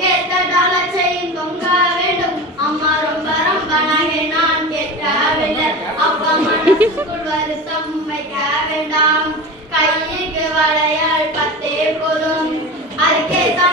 அதுக்கேத்த dollar chain தொங்க வேண்டும். அம்மா ரொம்ப ரொம்ப நகை நான் கேட்கவில்லை. அப்பா மனசுக்குள் வருத்தம் வைக்க வேண்டாம். கைக்கு வளையல் 10 போதும். அதுக்கேத்த